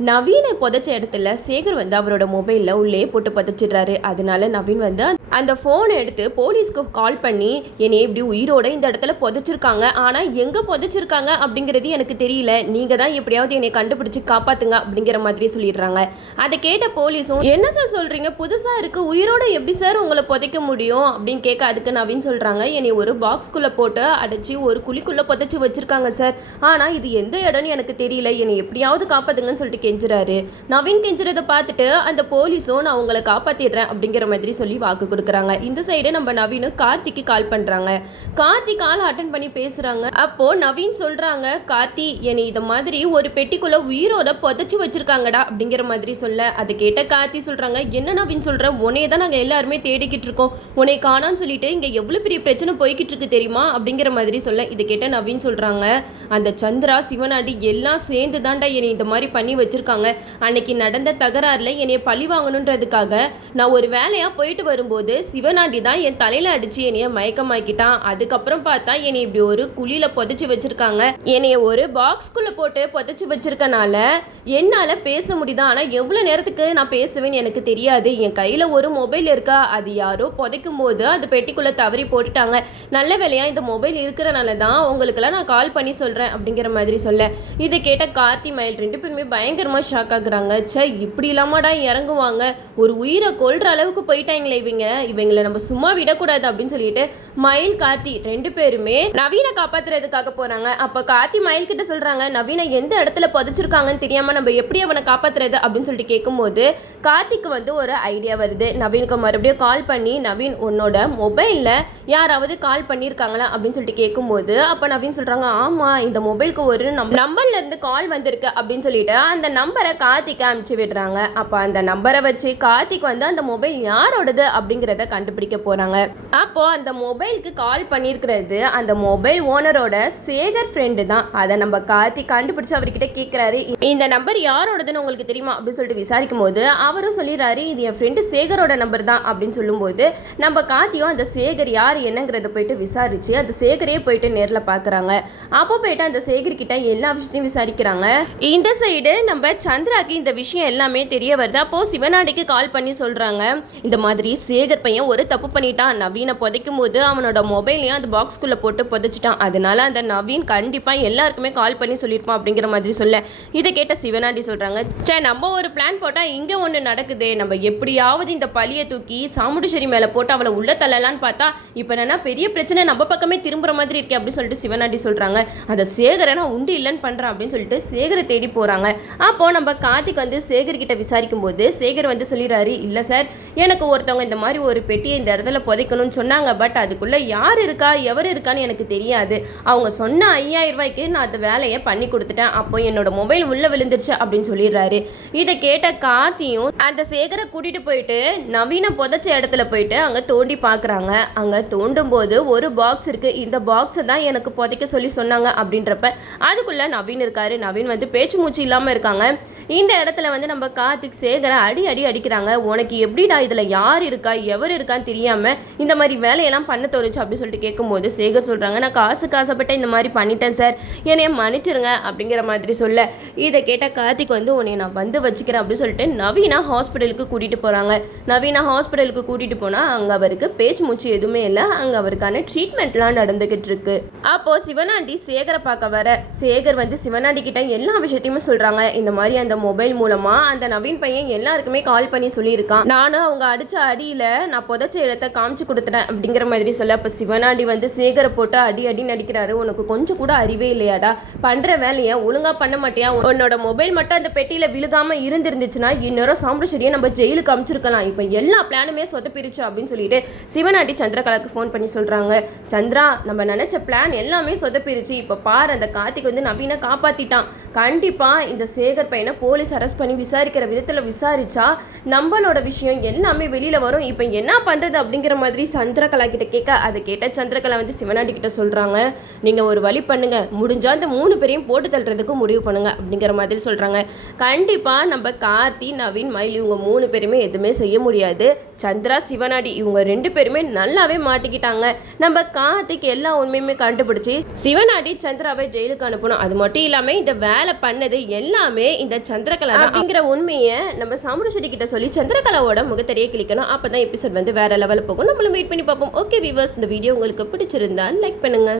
நவீனை புதைச்ச இடத்துல சேகர் வந்து அவரோட மொபைலில் உள்ளே போட்டு புதைச்சிடுறாரு. அதனால நவீன் வந்து அந்த ஃபோனை எடுத்து போலீஸ்க்கு கால் பண்ணி என்னை இப்படி உயிரோட இந்த இடத்துல புதைச்சிருக்காங்க. ஆனால் எங்கே புதைச்சிருக்காங்க? அப்படிங்கிறது எனக்கு தெரியல. நீங்கள் தான் எப்படியாவது என்னை கண்டுபிடிச்சி காப்பாற்றுங்க அப்படிங்கிற மாதிரி சொல்லிடுறாங்க. அதை கேட்ட போலீஸும் என்ன சார் சொல்கிறீங்க புதுசாக இருக்குது உயிரோட எப்படி சார் உங்களை புதைக்க முடியும்? அப்படின்னு கேட்க அதுக்கு நவீன் சொல்கிறாங்க என்னை ஒரு பாக்ஸ்குள்ளே போட்டு அடைச்சி ஒரு குழிக்குள்ளே புதைச்சி வச்சுருக்காங்க சார் ஆனால் இது எந்த இடம்னு எனக்கு தெரியல. என்னை எப்படியாவது காப்பாற்றுங்கன்னு சொல்லிட்டு கெஞ்சுறாரு. நவீன் கெஞ்சுறதை பார்த்துட்டு அந்த போலீஸும் நான் உங்களை காப்பாற்றிடுறேன் அப்படிங்கிற மாதிரி சொல்லி வாக்கு கொடுக்குறாங்க. இந்த சைடு நம்ம நவீனு கார்த்திக்கு கால் பண்ணுறாங்க கார்த்தி கால் அட்டன் பண்ணி பேசுகிறாங்க அப்போ நவீன் சொல்கிறாங்க கார்த்தி என்னை இதை மாதிரி ஒரு பெட்டிக்குள்ளே உயிரோட புதைச்சி வச்சிருக்காங்கடா அப்படிங்கிற மாதிரி சொல்ல. அதை கேட்ட கார்த்தி சொல்கிறாங்க என்ன நவீன் சொல்கிற உனையை தான் நாங்கள் எல்லாருமே தேடிக்கிட்டு இருக்கோம். உன்னை காணான்னு சொல்லிட்டு இங்கே எவ்வளோ பெரிய பிரச்சனை போய்கிட்டு இருக்கு தெரியுமா? அப்படிங்கிற மாதிரி சொல்ல. இதை கேட்ட நவீன் சொல்கிறாங்க அந்த சந்திரா சிவனாடி எல்லாம் சேர்ந்து தான்டா என்னை இந்த மாதிரி பண்ணி வச்சு வச்சுருக்காங்க. அன்னைக்கு நடந்த தகராறில் என்னைய பழி வாங்கணுன்றதுக்காக நான் ஒரு வேலையாக போயிட்டு வரும்போது சிவனாண்டி தான் என் தலையில் அடித்து என்னைய மயக்கமாக்கிட்டான். அதுக்கப்புறம் பார்த்தா என்னை இப்படி ஒரு குழியில் புதைச்சி வச்சுருக்காங்க. என்னைய ஒரு பாக்ஸ்குள்ளே போட்டு புதைச்சி வச்சிருக்கனால என்னால் பேச முடியுதா? ஆனால் எவ்வளோ நேரத்துக்கு நான் பேசுவேன்னு எனக்கு தெரியாது. என் கையில் ஒரு மொபைல் இருக்கா? அது யாரோ புதைக்கும் போது அந்த பெட்டிக்குள்ளே தவறி போட்டுட்டாங்க. நல்ல வேலையாக இந்த மொபைல் இருக்கிறனால தான் உங்களுக்கெல்லாம் நான் கால் பண்ணி சொல்கிறேன் அப்படிங்கிற மாதிரி சொல்ல. இதை கேட்ட கார்த்தி மயில் ரெண்டு பேருமே பயங்கர பயங்கரமாக ஷாக் ஆகுறாங்க. சே இப்படி இல்லாமடா இறங்குவாங்க. ஒரு உயிரை கொள்ற அளவுக்கு போயிட்டாங்களே இவங்க. இவங்களை நம்ம சும்மா விடக்கூடாது அப்படின்னு சொல்லிட்டு மயில் கார்த்தி ரெண்டு பேருமே நவீனை காப்பாத்துறதுக்காக போறாங்க. அப்போ கார்த்தி மயில் கிட்ட சொல்றாங்க நவீனை எந்த இடத்துல புதைச்சிருக்காங்கன்னு தெரியாம நம்ம எப்படி அவனை காப்பாத்துறது? அப்படின்னு சொல்லிட்டு கேட்கும்போது கார்த்திக்கு வந்து ஒரு ஐடியா வருது. நவீனுக்கு மறுபடியும் கால் பண்ணி நவீன் உன்னோட மொபைலில் யாராவது கால் பண்ணியிருக்காங்களா? அப்படின்னு சொல்லிட்டு கேட்கும்போது அப்போ நவீன் சொல்கிறாங்க ஆமாம் இந்த மொபைலுக்கு ஒரு நம் நம்பர்ல இருந்து கால் வந்திருக்கு. அப்படின்னு சொல்லிட்டு அந்த நம்பரை கார்த்திக்கு அனுப்பிச்சு விடுறாங்க. அப்போ அந்த நம்பரை வச்சு கார்த்திக் வந்து அந்த மொபைல் யாரோடது அப்படிங்கிறத கண்டுபிடிக்க போகிறாங்க அப்போ அந்த மொபைலுக்கு கால் பண்ணியிருக்கிறது அந்த மொபைல் ஓனரோட சேகர் ஃப்ரெண்டு தான். அதை நம்ம கார்த்திக் கண்டுபிடிச்சு அவர்கிட்ட கேட்குறாரு இந்த நம்பர் யாரோடதுன்னு உங்களுக்கு தெரியுமா? அப்படின்னு சொல்லிட்டு விசாரிக்கும் போது அவரும் சொல்லிடுறாரு இது என் ஃப்ரெண்டு சேகரோட நம்பர் தான். அப்படின்னு சொல்லும்போது நம்ம கார்த்தியும் அந்த சேகர் யார் என்னங்கிறத போயிட்டு விசாரிச்சு அந்த சேகரே போயிட்டு நேரில் பார்க்குறாங்க அப்போ போயிட்டு அந்த சேகர் கிட்ட எல்லா விஷயத்தையும் விசாரிக்கிறாங்க? இந்த சைடு நம்ம சந்திராக்கு இந்த விஷயம் எல்லாமே தெரிய வருது. அப்போது சிவனாடிக்கு கால் பண்ணி சொல்கிறாங்க இந்த மாதிரி சேகர் பையன் ஒரு தப்பு பண்ணிட்டான். நவீனை புதைக்கும் போது அவனோட மொபைலையும் அந்த பாக்ஸ்குள்ளே போட்டு புதைச்சிட்டான். அதனால அந்த நவீன் கண்டிப்பாக எல்லாருக்குமே கால் பண்ணி சொல்லியிருப்பான் அப்படிங்கிற மாதிரி சொல்ல. இதை கேட்ட சிவநாடி சொல்கிறாங்க சே நம்ம ஒரு பிளான் போட்டால் இங்கே ஒன்று நடக்குதே. நம்ம எப்படியாவது இந்த பழியை தூக்கி சாமுண்டீஸ்வரி மேலே போட்டு அவளை உள்ள தள்ளலான்னு பார்த்தா இப்போ என்னன்னா பெரிய பிரச்சனை. நம்ம பக்கமே திரும்புகிற மாதிரி இருக்கே அப்படின்னு சொல்லிட்டு சிவநாடி சொல்கிறாங்க அந்த சேகரை நான் உண்டு இல்லைன்னு பண்ணுறேன் அப்படின்னு சொல்லிட்டு சேகரை தேடி போகிறாங்க அப்போ நம்ம கார்த்திக் வந்து சேகர் கிட்ட விசாரிக்கும் போது சேகர் வந்து சொல்லிடுறாரு இல்லை சார் எனக்கு ஒருத்தவங்க இந்த மாதிரி ஒரு பெட்டியை இந்த இடத்துல புதைக்கணும்னு சொன்னாங்க. பட் அதுக்குள்ளே யார் இருக்கா எவர் இருக்கான்னு எனக்கு தெரியாது. அவங்க சொன்ன ஐயாயிரம் ரூபாய்க்கு நான் அந்த வேலையை பண்ணி கொடுத்துட்டேன். அப்போ என்னோட மொபைல் உள்ள விழுந்துருச்சு அப்படின்னு சொல்லிடுறாரு. இதை கேட்ட கார்த்தியும் அந்த சேகரை கூட்டிட்டு போயிட்டு நவீன புதைச்ச இடத்துல போயிட்டு அங்கே தோண்டி பார்க்குறாங்க அங்கே தோண்டும் போது ஒரு பாக்ஸ் இருக்கு. இந்த பாக்ஸை தான் எனக்கு புதைக்க சொல்லி சொன்னாங்க அப்படின்றப்ப அதுக்குள்ளே நவீன் இருக்காரு. நவீன் வந்து பேச்சு மூச்சு இல்லாமல் இருக்காங்க. சொல்லியிருக்காங்க இந்த இடத்துல வந்து நம்ம கார்த்திக் சேகரை அடி அடி அடிக்கிறாங்க. உனக்கு எப்படிடா இதில் யார் இருக்கா எவர் இருக்கான்னு தெரியாமல் இந்த மாதிரி வேலையெல்லாம் பண்ண தோணுச்சு அப்படின்னு சொல்லிட்டு கேட்கும்போது சேகர் சொல்கிறாங்க நான் காசுக்கு ஆசைப்பட்ட இந்த மாதிரி பண்ணிட்டேன் சார். என்னைய மன்னிச்சிருங்க அப்படிங்கிற மாதிரி சொல்ல. இதை கேட்ட கார்த்திக் வந்து உன்னை நான் வந்து வச்சுக்கிறேன் அப்படின்னு சொல்லிட்டு நவீனா ஹாஸ்பிட்டலுக்கு கூட்டிகிட்டு போகிறாங்க நவீனா ஹாஸ்பிட்டலுக்கு கூட்டிகிட்டு போனால் அங்கே அவருக்கு பேச்சு மூச்சு எதுவுமே இல்லை. அங்கே அவருக்கான ட்ரீட்மெண்ட்லாம் நடந்துக்கிட்டு இருக்கு. அப்போது சிவனாண்டி சேகரை பார்க்க வர. சேகர் வந்து சிவனாண்டி கிட்ட எல்லா விஷயத்தையுமே சொல்கிறாங்க இந்த மாதிரி அந்த மொபைல் மூலமாக அந்த நவீன் பையன் எல்லாருக்குமே கால் பண்ணி சொல்லியிருக்கான். நானும் அவங்க அடித்த அடியில் நான் புதைச்ச இடத்த காமிச்சு கொடுத்துட்டேன் அப்படிங்கிற மாதிரி சொல்ல அப்போ சிவனாண்டி வந்து சேகரை போட்டு அடி அடி நடிக்கிறாரு உனக்கு கொஞ்சம் கூட அறிவே இல்லையாடா? பண்ணுற வேலையை ஒழுங்காக பண்ண மாட்டியா? உன்னோட மொபைல் மட்டும் அந்த பெட்டியில் விழுகாமல் இருந்திருந்துச்சுன்னா இந்நேரம் சாம்பிரஷரியை நம்ம ஜெயிலுக்கு அமுச்சிருக்கலாம். இப்போ எல்லா பிளானுமே சொதப்பிருச்சு அப்படின்னு சொல்லிட்டு சிவனாண்டி சந்திரகலாக்கு ஃபோன் பண்ணி சொல்கிறாங்க சந்திரா நம்ம நினச்ச பிளான் எல்லாமே சொதப்பிருச்சு. இப்போ பாரு அந்த கார்த்திக் வந்து நவீனை காப்பாற்றிட்டான் கண்டிப்பாக இந்த சேகர் பையனை போலீஸ் அரெஸ்ட் பண்ணி விசாரிக்கிற விதத்தில் விசாரிச்சா நம்மளோட விஷயம் எல்லாமே வெளியில் வரும். இப்போ என்ன பண்ணுறது அப்படிங்கிற மாதிரி சந்திரகலா கிட்ட கேட்க அதை கேட்ட சந்திரகலா வந்து சிவனாண்டி கிட்ட சொல்கிறாங்க நீங்கள் ஒரு வழி பண்ணுங்க. முடிஞ்சால் அந்த மூணு பேரையும் போட்டு தள்ளுறதுக்கு முடிவு பண்ணுங்க அப்படிங்கிற மாதிரி சொல்கிறாங்க கண்டிப்பாக நம்ம கார்த்தி நவீன் மயில் இவங்க மூணு பேருமே எதுவுமே செய்ய முடியாது. சந்திரா சிவனாடி இவங்க ரெண்டு பேருமே நல்லாவே மாட்டிக்கிட்டாங்க. நம்ம கார்த்திக் எல்லா உண்மையுமே கண்டுபிடிச்சி சிவனாடி சந்திராவை ஜெயிலுக்கு அனுப்பணும். அது மட்டும் இல்லாமல் இந்த வேலை பண்ணது எல்லாமே இந்த சந்திரகலா அப்படிங்கிற உண்மையை நம்ம சாமுரசெட்டி கிட்ட சொல்லி சந்திரகலாவோட முகத்தறியை கிளிக்கணும் அப்போ தான் எபிசோட் வந்து வேற லெவலில் போகும். நம்மளும் வெயிட் பண்ணி பார்ப்போம். ஓகே வீவர்ஸ் இந்த வீடியோ உங்களுக்கு பிடிச்சிருந்தா லைக் பண்ணுங்க.